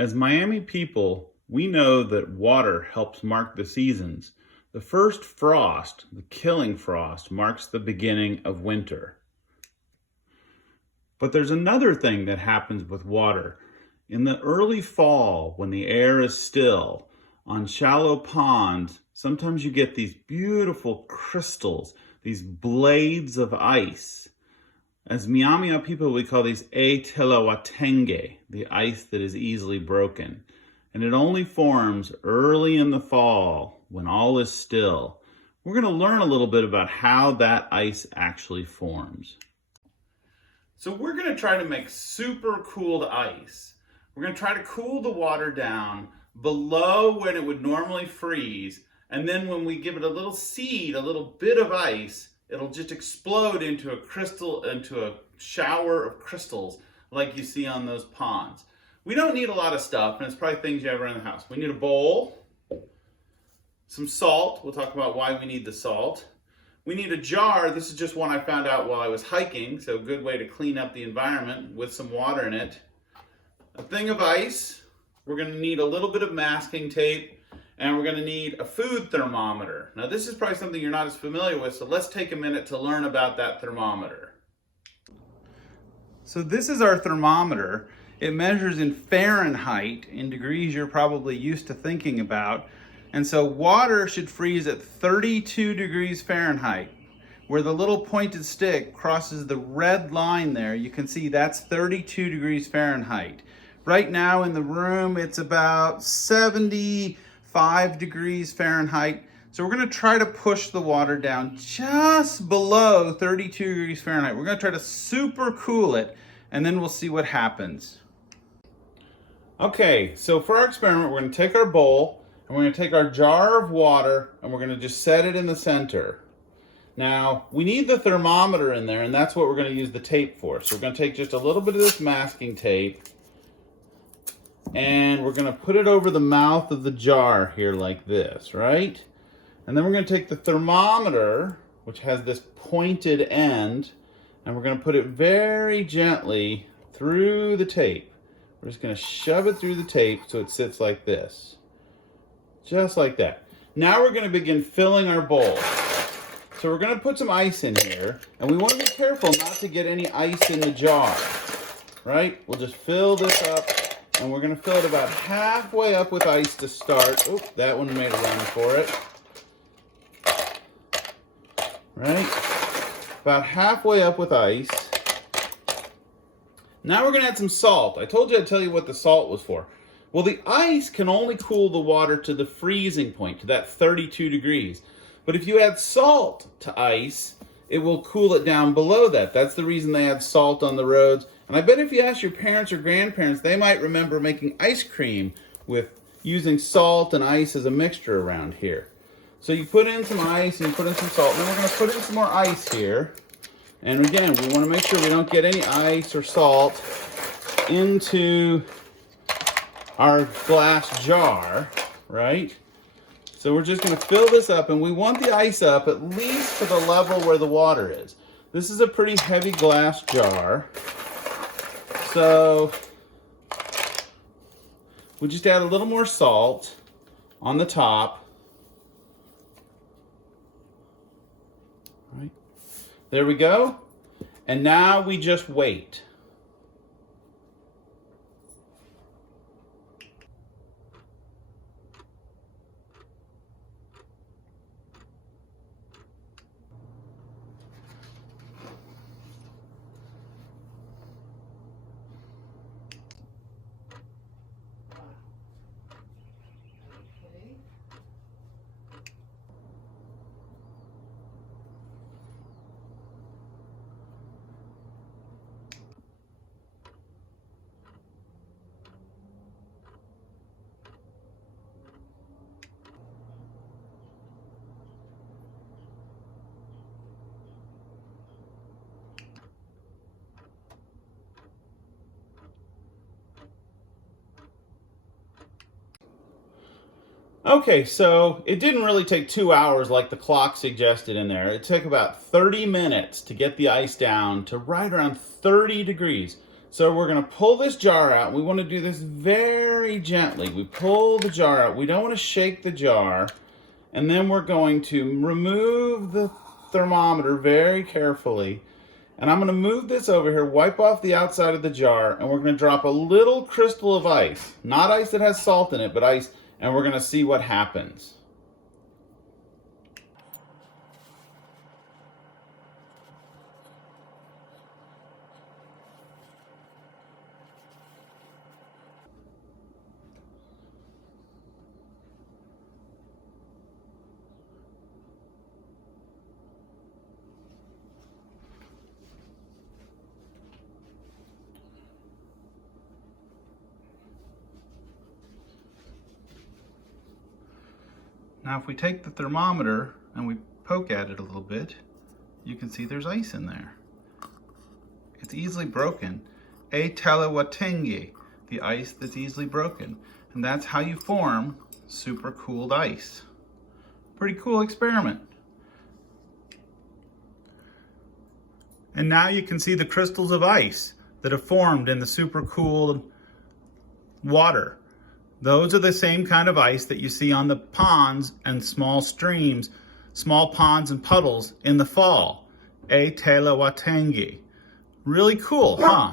As Miami people, we know that water helps mark the seasons. The first frost, the killing frost, marks the beginning of winter. But there's another thing that happens with water. In the early fall, when the air is still, on shallow ponds, sometimes you get these beautiful crystals, these blades of ice. As Myaamia people, we call these tilawatenge, the ice that is easily broken. And it only forms early in the fall when all is still. We're going to learn a little bit about how that ice actually forms. So we're going to try to make super cooled ice. We're going to try to cool the water down below when it would normally freeze. And then when we give it a little seed, a little bit of ice, it'll just explode into a shower of crystals like you see on those ponds. We don't need a lot of stuff, and it's probably things you have around the house. We need a bowl, some salt. We'll talk about why we need the salt. We need a jar. This is just one I found out while I was hiking, so a good way to clean up the environment with some water in it. A thing of ice. We're going to need a little bit of masking tape. And we're going to need a food thermometer. Now this is probably something you're not as familiar with, so let's take a minute to learn about that thermometer. So this is our thermometer. It measures in Fahrenheit, in degrees you're probably used to thinking about. And so water should freeze at 32 degrees Fahrenheit. Where the little pointed stick crosses the red line there, you can see that's 32 degrees Fahrenheit. Right now in the room, it's about 75 degrees Fahrenheit. So we're going to try to push the water down just below 32 degrees Fahrenheit. We're going to try to super cool it, and then we'll see what happens. Okay, so for our experiment, we're going to take our bowl, and we're going to take our jar of water, and we're going to just set it in the center. Now, we need the thermometer in there, and that's what we're going to use the tape for. So we're going to take just a little bit of this masking tape, and we're going to put it over the mouth of the jar here like this, right? And then we're going to take the thermometer, which has this pointed end, and we're going to put it very gently through the tape. We're just going to shove it through the tape so it sits like this. Just like that. Now we're going to begin filling our bowl. So we're going to put some ice in here, and we want to be careful not to get any ice in the jar, right? We'll just fill this up. And we're going to fill it about halfway up with ice to start. Oh, that one made a run for it. Right? About halfway up with ice. Now we're going to add some salt. I told you I'd tell you what the salt was for. Well, the ice can only cool the water to the freezing point, to that 32 degrees. But if you add salt to ice, it will cool it down below that. That's the reason they add salt on the roads. And I bet if you ask your parents or grandparents, they might remember making ice cream with using salt and ice as a mixture around here. So you put in some ice and you put in some salt. And then we're going to put in some more ice here. And again, we want to make sure we don't get any ice or salt into our glass jar, right? So we're just going to fill this up, and we want the ice up at least to the level where the water is. This is a pretty heavy glass jar. So we just add a little more salt on the top. Right. There we go. And now we just wait. Okay, so it didn't really take 2 hours like the clock suggested in there. It took about 30 minutes to get the ice down to right around 30 degrees. So we're going to pull this jar out. We want to do this very gently. We pull the jar out. We don't want to shake the jar. And then we're going to remove the thermometer very carefully. And I'm going to move this over here, wipe off the outside of the jar, and we're going to drop a little crystal of ice. Not ice that has salt in it, but ice, and we're going to see what happens. Now if we take the thermometer and we poke at it a little bit, you can see there's ice in there. It's easily broken. Tilawatenge, the ice that's easily broken. And that's how you form supercooled ice. Pretty cool experiment. And now you can see the crystals of ice that have formed in the supercooled water. Those are the same kind of ice that you see on the ponds and small streams, small ponds and puddles in the fall. Tilawatenge. Really cool, huh?